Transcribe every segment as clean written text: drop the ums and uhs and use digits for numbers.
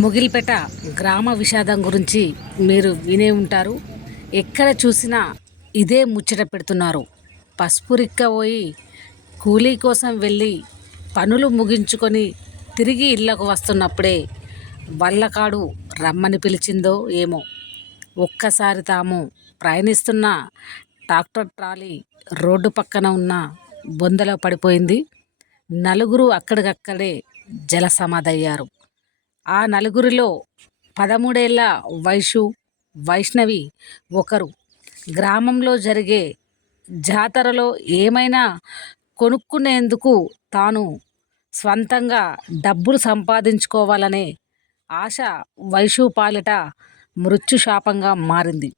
ముగిల్పేట గ్రామ విషాదం గురించి మీరు వినే ఉంటారు. ఎక్కడ చూసినా ఇదే ముచ్చట పెడుతున్నారు. పసుపు రిక్కపోయి కూలీ కోసం వెళ్ళి పనులు ముగించుకొని తిరిగి ఇళ్లకు వస్తున్నప్పుడే వల్లకాడు రమ్మని పిలిచిందో ఏమో. ఒక్కసారి తాము ప్రయాణిస్తున్న ట్రాక్టర్ ట్రాలీ రోడ్డు పక్కన ఉన్న బొందలో పడిపోయింది. నలుగురు అక్కడికక్కడే జల సమాధయ్యారు. ఆ నలుగురిలో 13 ఏళ్ల వైష్ణవి ఒకరు. గ్రామంలో జరిగే జాతరలో ఏమైనా కొనుక్కునేందుకు తాను స్వంతంగా డబ్బులు సంపాదించుకోవాలనే ఆశ వైషు పాలిట మృత్యుశాపంగా మారింది.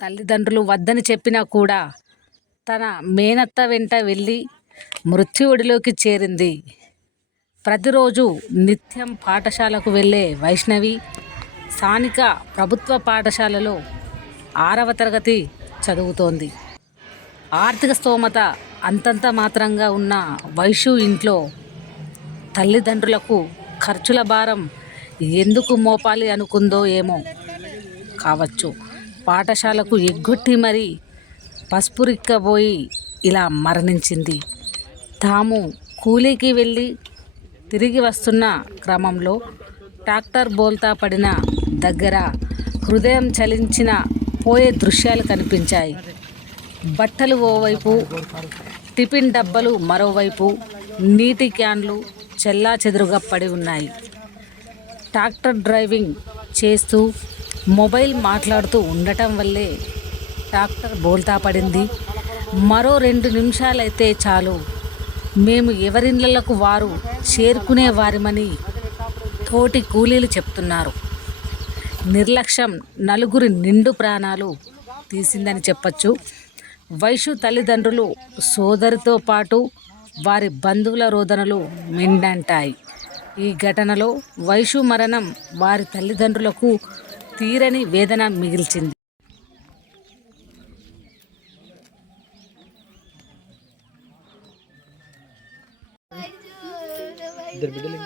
తల్లిదండ్రులు వద్దని చెప్పినా కూడా తన మేనత్త వెంట వెళ్ళి మృత్యు ఒడిలోకి చేరింది. ప్రతిరోజు నిత్యం పాఠశాలకు వెళ్ళే వైష్ణవి స్థానిక ప్రభుత్వ పాఠశాలలో 6వ తరగతి చదువుతోంది. ఆర్థిక స్తోమత అంతంత మాత్రంగా ఉన్న వైషు ఇంట్లో తల్లిదండ్రులకు ఖర్చుల భారం ఎందుకు మోపాలి అనుకుందో ఏమో కావచ్చు. పాఠశాలకు ఎగ్గొట్టి మరీ పసుపు రిక్కబోయి ఇలా మరణించింది. తాము కూలీకి వెళ్ళి తిరిగి వస్తున్న క్రమంలో ట్రాక్టర్ బోల్తా పడిన దగ్గర హృదయం చలించిన పోయే దృశ్యాలు కనిపించాయి. బట్టలు ఓవైపు, టిఫిన్ డబ్బాలు మరోవైపు, నీటి క్యాన్లు చెల్లాచెదురుగా పడి ఉన్నాయి. ట్రాక్టర్ డ్రైవింగ్ చేస్తూ మొబైల్ మాట్లాడుతూ ఉండటం వల్లే ట్రాక్టర్ బోల్తా పడింది. మరో 2 నిమిషాలైతే చాలు మేము ఎవరిళ్లకు వారు చేరుకునేవారిమని తోటి కూలీలు చెప్తున్నారు. నిర్లక్ష్యం నలుగురి నిండు ప్రాణాలు తీసిందని చెప్పచ్చు. వైషు తల్లిదండ్రులు, సోదరితో పాటు వారి బంధువుల రోదనలు మెండంటాయి. ఈ ఘటనలో వైషు మరణం వారి తల్లిదండ్రులకు తీరని వేదన మిగిల్చింది. ఇద్దరు బిడ్డలు